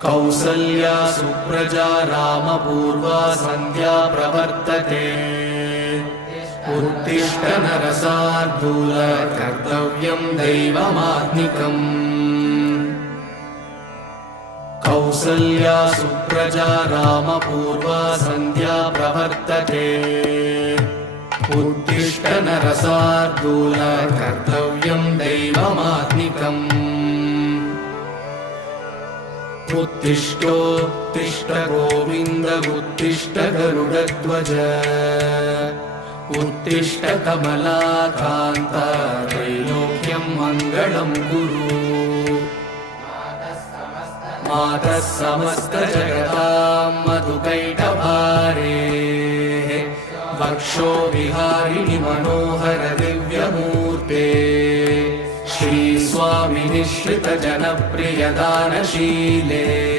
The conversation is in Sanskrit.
कौसल्या सुप्रजा रामपूर्वा सन्ध्या प्रवर्तते। उत्तिष्ठ नरशार्दूल कर्तव्यं दैवमात्मिकम्। कौसल्या सुप्रजा रामपूर्वा सन्ध्या प्रवर्तते। उत्तिष्ठ नरशार्दूल कर्तव्यं दैवमात्मिकम्। उत्तिष्ठोत्तिष्ठ गोविन्द उत्तिष्ठ गरुडध्वज। उत्तिष्ठ कमलाकान्त त्रैलोक्यं मङ्गलं कुरु। मातः समस्तजगतां मधुकैटभारेः वक्षो विहारिणि मनोहर दिव्यमूर्ते। श्री स्वामिनिश्रित जनप्रिय दानशीले।